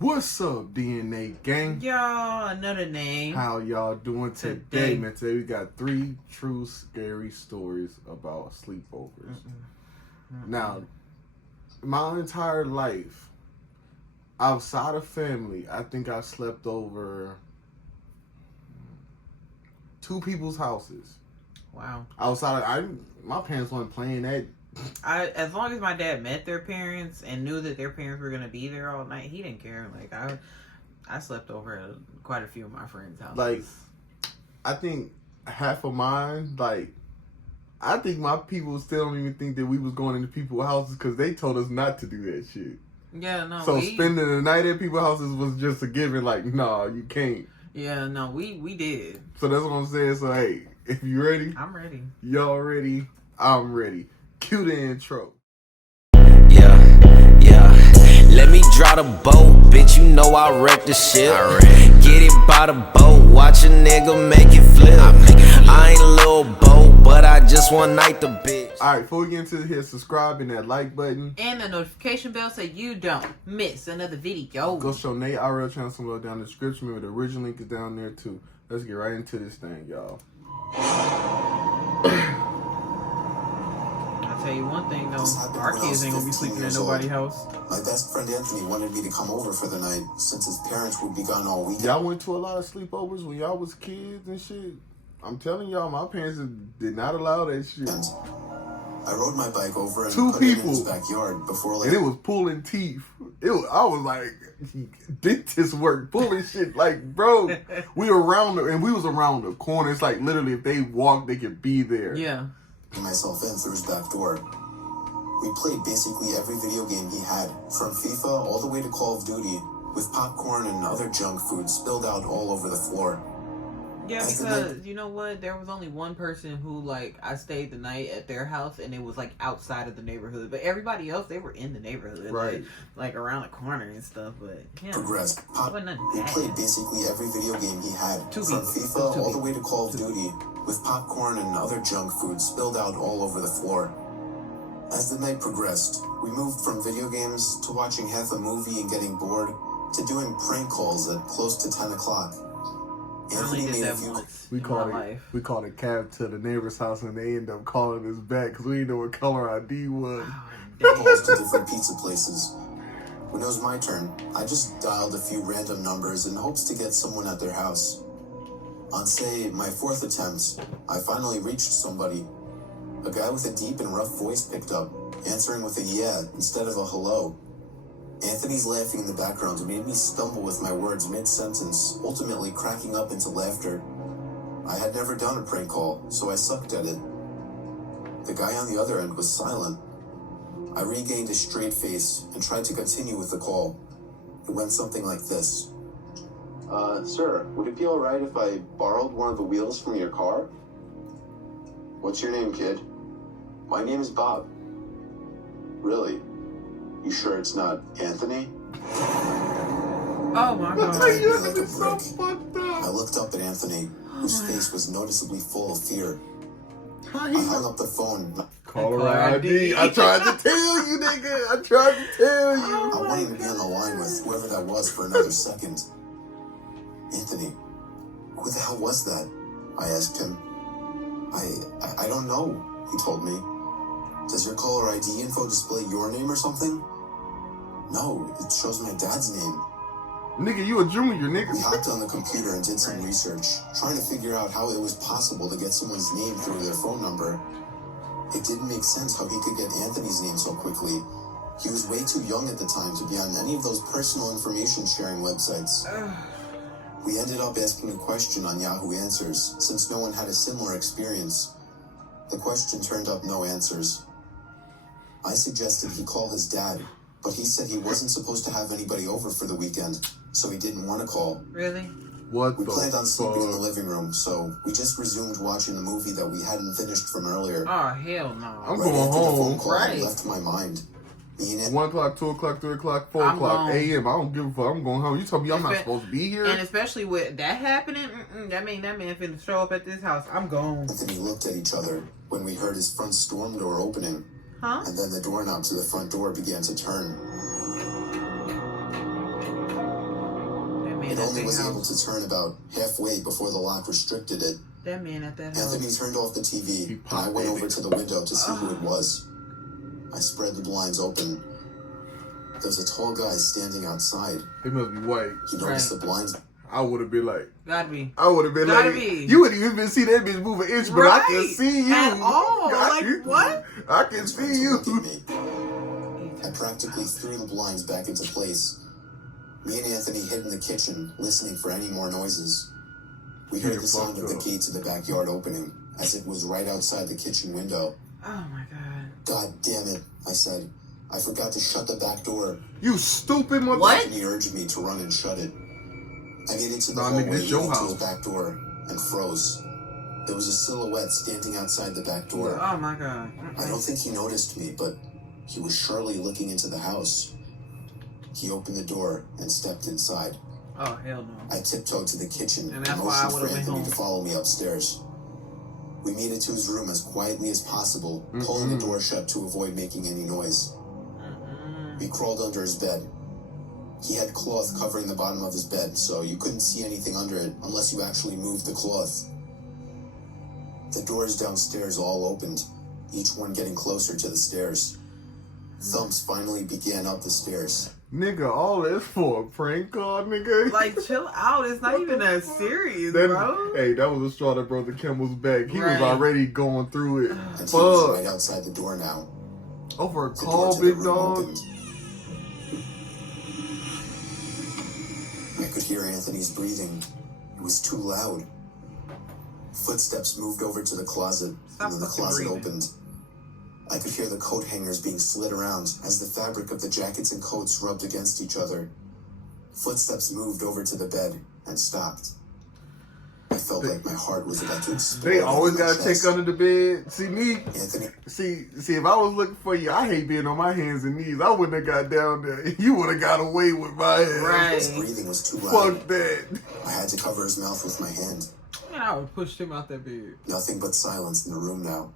What's up, DNA gang? Y'all, another name. How y'all doing today, man? Today we got 3 true scary stories about sleepovers. Now, my entire life, outside of family, I think I slept over 2 people's houses. Wow. Outside of, my parents weren't playing that. As long as my dad met their parents and knew that their parents were gonna be there all night, he didn't care. Like I slept over at quite a few of my friends' houses. Like, I think half of mine, like, I think my people still don't even think that we was going into people's houses because they told us not to do that shit. Yeah, no. So spending the night at people's houses was just a given. Like, nah, you can't. Yeah, no, we did. So that's what I'm saying. So hey, if you ready, I'm ready. Y'all ready? I'm ready. Cue the intro. Yeah. Let me draw the boat, bitch. You know I wreck the ship. Get it by the boat, watch a nigga make it flip. I ain't a little boat, but I just one night the bitch. Alright, before we get into here, subscribe and that like button. And the notification bell so you don't miss another video. Go show NaeYT channel somewhere down in the description. Remember, the original link is down there too. Let's get right into this thing, y'all. I'll tell you one thing though, our kids ain't gonna be sleeping at nobody's house. My best friend Anthony wanted me to come over for the night since his parents would be gone all weekend. Y'all went to a lot of sleepovers when y'all was kids and shit. I'm telling y'all, my parents did not allow that shit. I rode my bike over and 2 put it in people his backyard before and it was pulling teeth. I was like, dentist work, pulling shit. Like, bro, we were around we was around the corner. It's like literally if they walked, they could be there. Yeah. Myself in through his back door. We played basically every video game he had, from FIFA all the way to Call of Duty, with popcorn and other junk food spilled out all over the floor. Yeah, because you know what? There was only one person who, like, I stayed the night at their house, and it was, like, outside of the neighborhood. But everybody else, they were in the neighborhood. Right. Like around the corner and stuff. But, yeah. Progressed. We played basically every video game he had, from FIFA all the way to Call of Duty, with popcorn and other junk food spilled out all over the floor. As the night progressed, we moved from video games to watching half a movie and getting bored to doing prank calls at close to 10 o'clock. Anthony made a few. We called a cab to the neighbor's house and they ended up calling us back because we didn't know what color ID was. Calls to different pizza places. When it was my turn, I just dialed a few random numbers in hopes to get someone at their house. On, say, my 4th attempt, I finally reached somebody. A guy with a deep and rough voice picked up, answering with a yeah instead of a hello. Anthony's laughing in the background made me stumble with my words mid-sentence, ultimately cracking up into laughter. I had never done a prank call, so I sucked at it. The guy on the other end was silent. I regained a straight face and tried to continue with the call. It went something like this. Sir, would it be alright if I borrowed one of the wheels from your car? What's your name, kid? My name is Bob. Really? You sure it's not Anthony? Oh my god. I looked up at Anthony, whose face was noticeably full of fear. I hung up the phone. Caller ID. I tried to tell you, nigga. I tried to tell you. I wanted to be on the line with whoever that was for another second. Anthony, who the hell was that? I asked him. I don't know, he told me. Does your caller ID info display your name or something? No, it shows my dad's name. Nigga, you a junior, nigga. We hopped on the computer and did some research, trying to figure out how it was possible to get someone's name through their phone number. It didn't make sense how he could get Anthony's name so quickly. He was way too young at the time to be on any of those personal information sharing websites. We ended up asking a question on Yahoo Answers, since no one had a similar experience. The question turned up no answers. I suggested he call his dad, but he said he wasn't supposed to have anybody over for the weekend, so he didn't want to call. Really? What we planned on sleeping in the living room, so we just resumed watching the movie that we hadn't finished from earlier. Oh, hell no. I'm going home. I left my mind. 1 o'clock, 2 o'clock, 3 o'clock, 4 o'clock a.m. I don't give a fuck. I'm going home. You told me I'm not supposed to be here? And especially with that happening, that mean that man finna show up at this house. I'm gone. Anthony looked at each other when we heard his front storm door opening. Huh? And then the doorknob to the front door began to turn. only big was able house. to turn about halfway before the lock restricted it. That man at that house. Anthony turned off the TV, and I went over to the window to see who it was. I spread the blinds open. There's a tall guy standing outside. He must be white. He noticed the blinds. I would have been like, Gotta be. I would have been Gotta like, be. you wouldn't even see that bitch move an inch, but I can see you. At all. Like, what? I can see you. Look at me. I practically threw the blinds back into place. Me and Anthony hid in the kitchen, listening for any more noises. We heard the sound of the gate to the backyard opening, as it was right outside the kitchen window. Oh my god. God damn it, I said. I forgot to shut the back door. You stupid mother. What? Anthony urged me to run and shut it. I made it to the Nah, hallway nigga, this your leading to house. the back door and froze. There was a silhouette standing outside the back door. Oh my god. I don't think he noticed me, but he was surely looking into the house. He opened the door and stepped inside. Oh hell no. I tiptoed to the kitchen And that's and why I motioned for would've been Anthony home. to follow me upstairs. We made it to his room as quietly as possible, pulling the door shut to avoid making any noise. We crawled under his bed. He had cloth covering the bottom of his bed, so you couldn't see anything under it unless you actually moved the cloth. The doors downstairs all opened, each one getting closer to the stairs. Thumps finally began up the stairs. Nigga, all this for a prank call, nigga. Like, chill out. It's not even that serious, bro. Hey, that was a straw that broke the camel's back. He was already going through it. And he was right outside the door now. Over a The call, door to the big room dog. opened. I could hear Anthony's breathing. It was too loud. Footsteps moved over to the closet, and then the closet opened. I could hear the coat hangers being slid around as the fabric of the jackets and coats rubbed against each other. Footsteps moved over to the bed and stopped. I felt like my heart was about to explode. They always in my gotta chest. check under the bed. See me? Anthony, See, if I was looking for you, I hate being on my hands and knees. I wouldn't have got down there. You would have got away with my ass. his Right. breathing was too loud. Fuck that. I had to cover his mouth with my hand. Man, I would push him out that bed. Nothing but silence in the room now.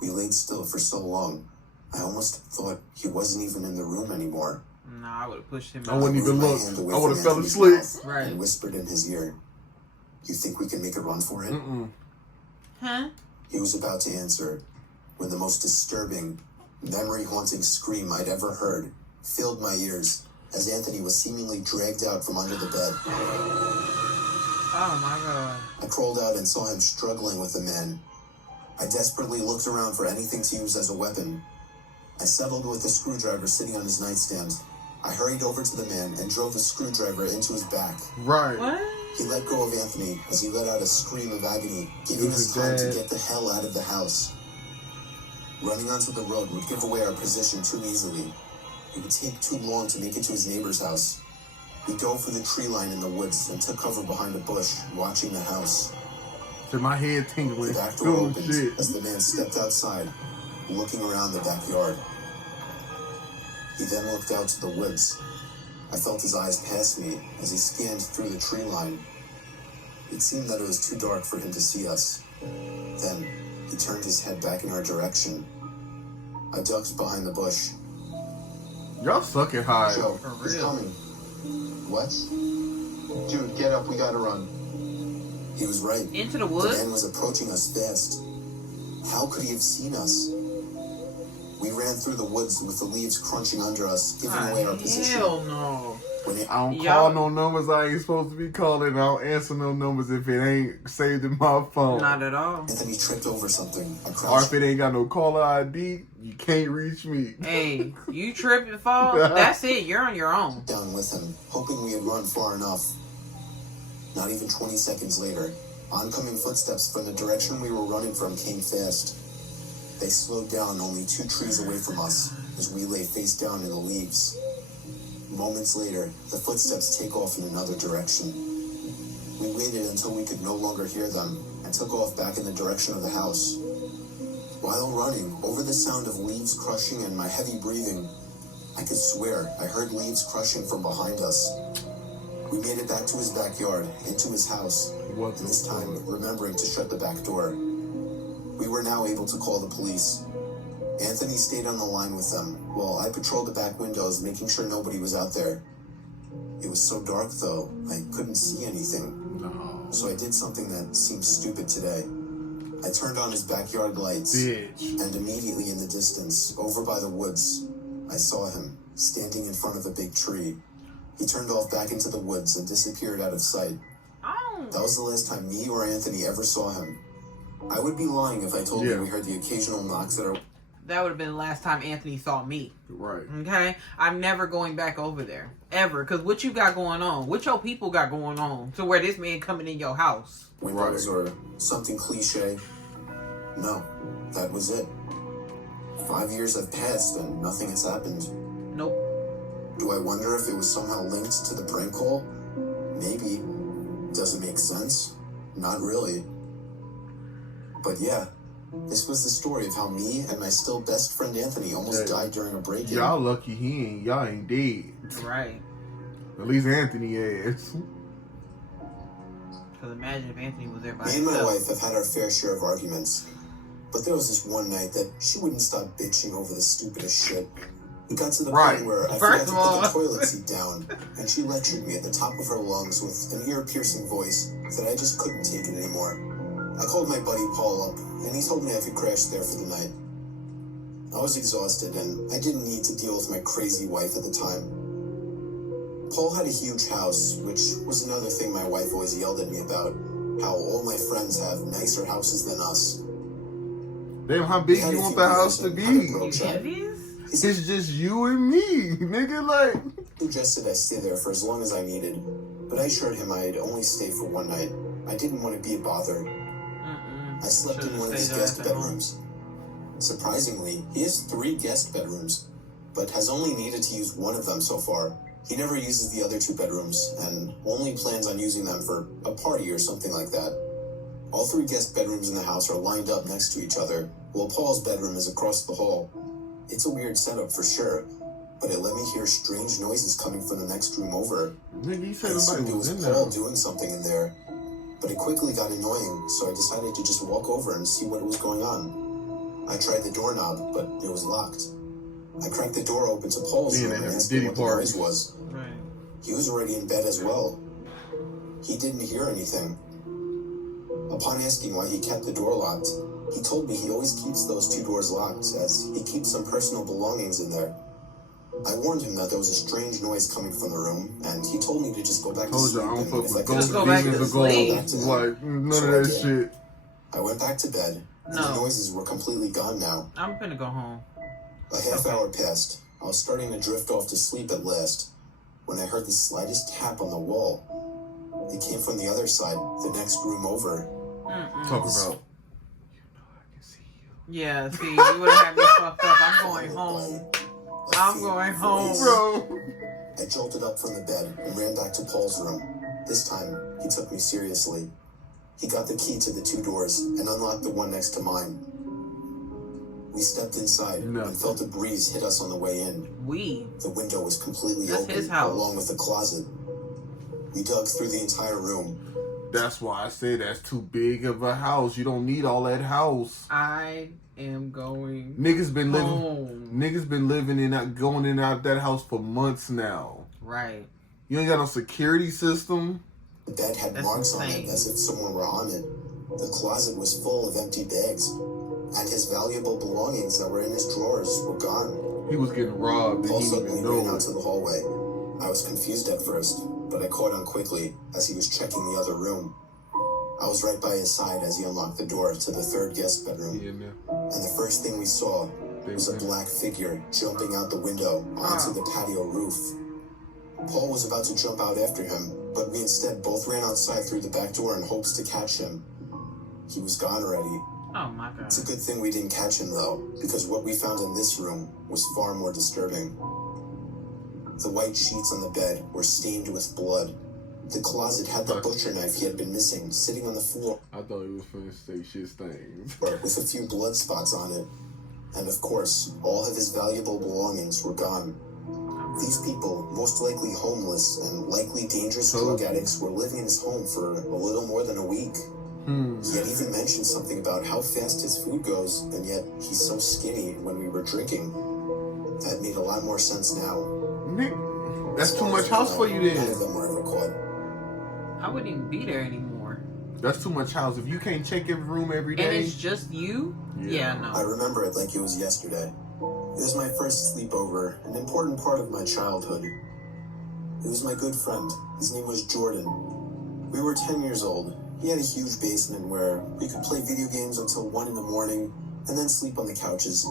We laid still for so long, I almost thought he wasn't even in the room anymore. Nah, I would have pushed him out. I wouldn't even moved my look. hand away I would have from fell Anthony's asleep. mouth Right. And whispered in his ear, "You think we can make a run for it?" Huh? He was about to answer when the most disturbing, memory-haunting scream I'd ever heard filled my ears as Anthony was seemingly dragged out from under the bed. Oh my god. I crawled out and saw him struggling with the man. I desperately looked around for anything to use as a weapon. I settled with the screwdriver sitting on his nightstand. I hurried over to the man and drove the screwdriver into his back. Right. What? He let go of Anthony as he let out a scream of agony, giving us time to get the hell out of the house. Running onto the road would give away our position too easily. It would take too long to make it to his neighbor's house. We dove for the tree line in the woods and took cover behind a bush, watching the house. To my head The tingling. back door Oh opened shit. as the man stepped outside, looking around the backyard. He then looked out to the woods. I felt his eyes pass me as he scanned through the tree line. It seemed that it was too dark for him to see us. Then, he turned his head back in our direction. I ducked behind the bush. Y'all suck at high. Joe, For he's real. coming. What? Dude, get up, we gotta run. He was right. Into the The woods? man was approaching us fast. How could he have seen us? We ran through the woods with the leaves crunching under us, giving away our position. Hell no. When it, I don't Y'all- call no numbers I ain't supposed to be calling. I don't answer no numbers if it ain't saved in my phone. Not at all. Anthony tripped over something. I Or if crouched it ain't got no caller ID, you can't reach me. Hey, you trip and fall, that's it. You're on your own. down with him, hoping we had run far enough. Not even 20 seconds later, oncoming footsteps from the direction we were running from came fast. They slowed down only 2 trees away from us as we lay face down in the leaves. Moments later, the footsteps take off in another direction. We waited until we could no longer hear them and took off back in the direction of the house. While running, over the sound of leaves crushing and my heavy breathing, I could swear I heard leaves crushing from behind us. We made it back to his backyard, into his house, What and this time remembering to shut the back door. We were now able to call the police. Anthony stayed on the line with them, while I patrolled the back windows, making sure nobody was out there. It was so dark, though, I couldn't see anything. No. So I did something that seems stupid today. I turned on his backyard lights, Bitch. and immediately in the distance, over by the woods, I saw him, standing in front of a big tree. He turned off back into the woods and disappeared out of sight. That was the last time me or Anthony ever saw him. I would be lying if I told you we heard the occasional knocks at our... That would have been the last time Anthony saw me. Right. Okay? I'm never going back over there. Ever. Because what you got going on? What your people got going on? To where this man coming in your house? windows or something cliche. No, that was it. 5 years have passed and nothing has happened. Nope. Do I wonder if it was somehow linked to the prank call? Maybe. Does it make sense? Not really. But yeah, this was the story of how me and my still best friend Anthony almost died during a break-in. Y'all lucky y'all ain't dead. Right. At least Anthony is. Because imagine if Anthony was there by Me and my himself. wife have had our fair share of arguments. But there was this one night that she wouldn't stop bitching over the stupidest shit. It got to the point where I forgot to put the toilet seat down, and she lectured me at the top of her lungs with an ear-piercing voice that I just couldn't take it anymore. I called my buddy Paul up, and he told me I could crash there for the night. I was exhausted, and I didn't need to deal with my crazy wife at the time. Paul had a huge house, which was another thing my wife always yelled at me about, how all my friends have nicer houses than us. Damn, how big you want the house to be? It's just you and me, nigga, like. He suggested I stay there for as long as I needed, but I assured him I'd only stay for one night. I didn't want to be a bother. I slept in one of his guest bedrooms. Surprisingly, he has 3 guest bedrooms, but has only needed to use one of them so far. He never uses the other 2 bedrooms, and only plans on using them for a party or something like that. All 3 guest bedrooms in the house are lined up next to each other, while Paul's bedroom is across the hall. It's a weird setup for sure, but it let me hear strange noises coming from the next room over. Nigga, you said I assumed somebody it was was in Paul there. doing something in there, but it quickly got annoying, so I decided to just walk over and see what was going on. I tried the doorknob, but it was locked. I cracked the door open to Paul's room and asked him what the noise was. Right. He was already in bed as well. He didn't hear anything. Upon asking why he kept the door locked, he told me he always keeps those 2 doors locked, as he keeps some personal belongings in there. I warned him that there was a strange noise coming from the room, and he told me to just go back to Told you, sleep. I don't and fuck if with I could ghosts, Just go back to demons, or sleep. ghosts. Like, none of that shit. I went back to bed, and the noises were completely gone now. I'm finna go home. A half hour passed. I was starting to drift off to sleep at last, when I heard the slightest tap on the wall. It came from the other side, the next room over. Talk about. Yeah, see, you would have had me fucked up. I'm going home. I'm going home. Bro. I jolted up from the bed and ran back to Paul's room. This time, he took me seriously. He got the key to the 2 doors and unlocked the one next to mine. We stepped inside and felt a breeze hit us on the way in. The window was completely That's open, his house. along with the closet. We dug through the entire room. That's why I say that's too big of a house. You don't need all that house. I am going Niggas been living. home. Niggas been living in that, going in and out that house for months now. Right. You ain't got no security system. The bed had marks on it as if someone were on it. The closet was full of empty bags, and his valuable belongings that were in his drawers were gone. He was getting robbed. Paul And he didn't suddenly even ran know out it. to the hallway. I was confused at first, but I caught on quickly as he was checking the other room. I was right by his side as he unlocked the door to the 3rd guest bedroom. And the first thing we saw was a black figure jumping out the window onto the patio roof. Paul was about to jump out after him, but we instead both ran outside through the back door in hopes to catch him. He was gone already. Oh my god. It's a good thing we didn't catch him though, because what we found in this room was far more disturbing. The white sheets on the bed were stained with blood. The closet had the butcher knife he had been missing, sitting on the floor. I thought he was finna say shit stains. With a few blood spots on it. And of course, all of his valuable belongings were gone. These people, most likely homeless and likely dangerous drug addicts, were living in his home for a little more than a week. He had even mentioned something about how fast his food goes, and yet he's so skinny when we were drinking. That made a lot more sense now. That's too much house for you None of then. them were ever caught. I wouldn't even be there anymore. That's too much house. If you can't check every room every And day. it's just you? Yeah, I no. remember it like it was yesterday. It was my first sleepover, an important part of my childhood. It was my good friend. His name was Jordan. We were 10 years old. He had a huge basement where we could play video games until 1 in the morning and then sleep on the couches.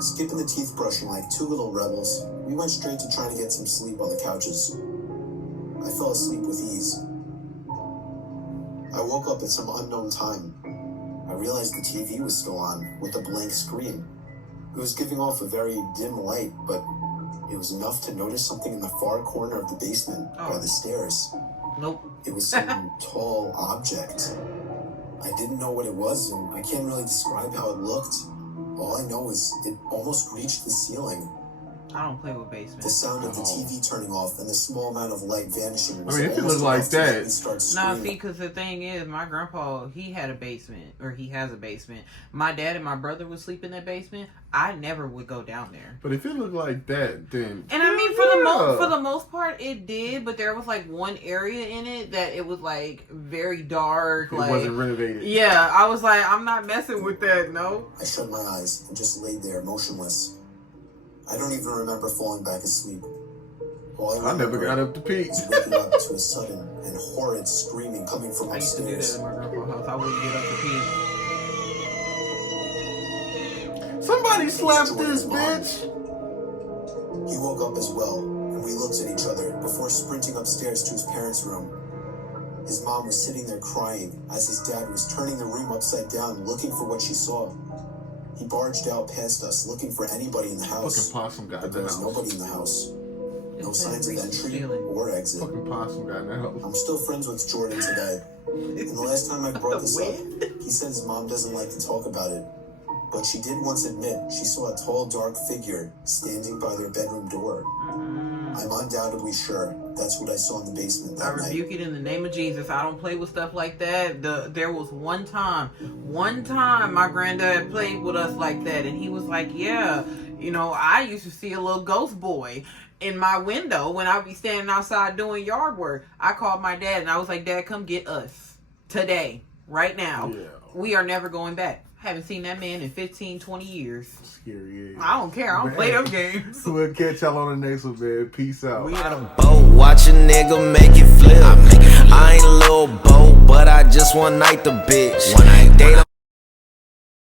Skipping the teeth brushing like two little rebels, we went straight to trying to get some sleep on the couches. I fell asleep with ease. I woke up at some unknown time. I realized the TV was still on, with a blank screen. It was giving off a very dim light, but it was enough to notice something in the far corner of the basement by the stairs. Nope. It was some tall object. I didn't know what it was, and I can't really describe how it looked. All I know is it almost reached the ceiling. I don't play with The basements. sound of the TV turning off and the small amount of light vanishing was I mean, if it almost looked like enough to make that- me start Nah, screaming. see, because the thing is, my grandpa, he had a basement, or he has a basement. My dad and my brother would sleep in that basement. I never would go down there. But if it looked like that, then. And I mean, for the most part, it did. But there was like one area in it that it was like very dark. It Like, wasn't renovated. yeah, I was like, I'm not messing with that. No. I shut my eyes and just laid there motionless. I don't even remember falling back asleep. All I never remember got up to pee. was waking up to a sudden and horrid screaming coming from I used to do that upstairs. in my grandpa's house. I wouldn't get up to pee. Somebody slapped this bitch. He woke up as well, and we looked at each other before sprinting upstairs to his parents' room. His mom was sitting there crying as his dad was turning the room upside down looking for what she saw. He barged out past us looking for anybody in the house, Fucking possum got but in there the was house. nobody in the house. No It's signs of been entry stealing. or exit. Fucking possum got in the house. I'm still friends with Jordan today. And the last time I brought this up, he said his mom doesn't like to talk about it. But she did once admit she saw a tall, dark figure standing by their bedroom door. I'm undoubtedly sure that's what I saw in the basement I that night. rebuke it in the name of Jesus. I don't play with stuff like that. There was one time my granddad played with us like that, and he was like, yeah, you know, I used to see a little ghost boy in my window when I'd be standing outside doing yard work. I called my dad, and I was like, Dad, come get us today, right now. Yeah. We are never going back. Haven't seen that man in 15, 20 years. Scary ass. I don't care. I don't play them games. We'll catch y'all on the next one, man. Peace out. We Out of boat, watch a nigga make it flip. I ain't a little boat, but I just one night the bitch. One night.